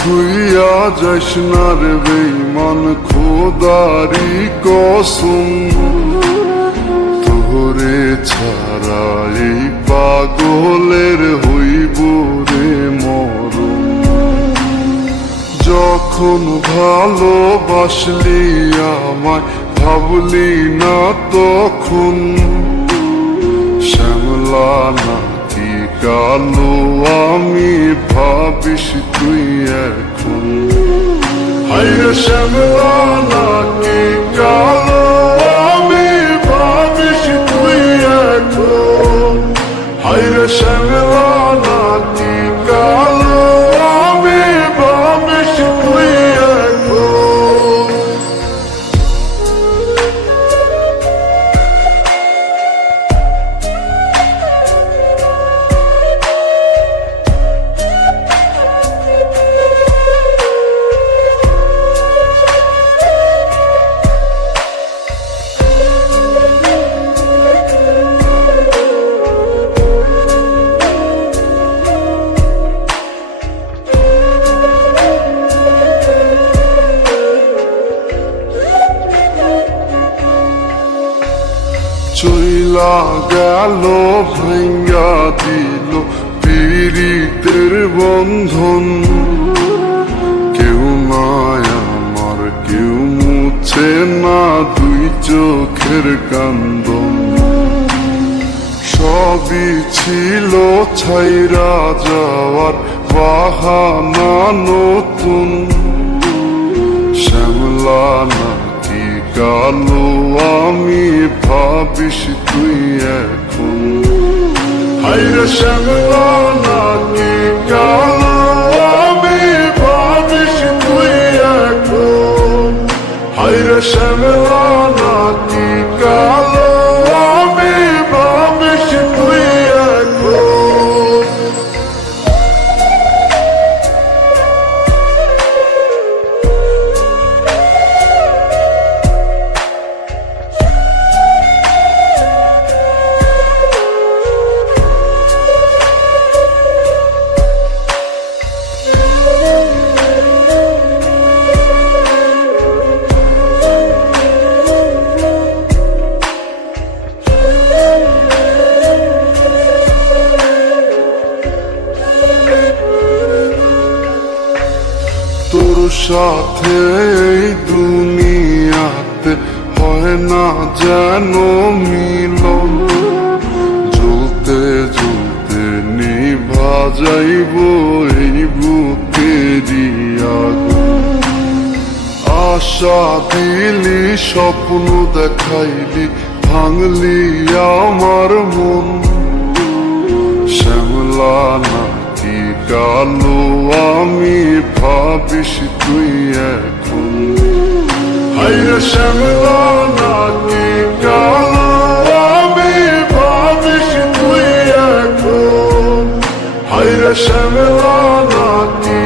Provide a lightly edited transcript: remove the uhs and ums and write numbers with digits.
থুইয়া যাইস না রে বেঈমান, খোদারি কসম তোরে ছাড়া এই পাগলের হইব রে মরণ। যখন ভালোবাসলি আমায় ভাবলি না তখন, শ্যামলা নাকি কালো আমি ভাবিস তুই এখন। হায়রে শ্যামলা নাকি কালো আমি ভাবিস তুই এখন। হায়রে শ্যামলা নাকি কালো আমি ভাবিস তুই এখন। চইলা গেল ভাঙ্গা দিল পীড়িতের বন্ধন, কেউ নাই আমার কেউ মুছে না দুই চোখের কান্দন। সবই ছিল ছাইরা যাওয়ার বাহানা নতুন, শ্যামলা নাকি কালো আমি ভাবিস তুই এখন। হায়রে শ্যামলা নাকি কালো আমি ভাবিস তুই এখন। হায়রে শ্যামলা নাকি কালো আমি ভাবিস তুই এখন। তোর সাথে এই দুনিয়াতে হয় না যেন মিলন, জ্বলতে জ্বলতে নিভা যাইব এই বুকেরই আগুন। আশা দিলি স্বপ্ন দেখাইলি ভাঙলি আমার মন, শ্যামলা নাকি কালো আমি ভাবিস তুই এখন। হায়রে শ্যামলা নাকি কালো আমি ভাবিস তুই এখন। হায়রে শ্যামলা নাকি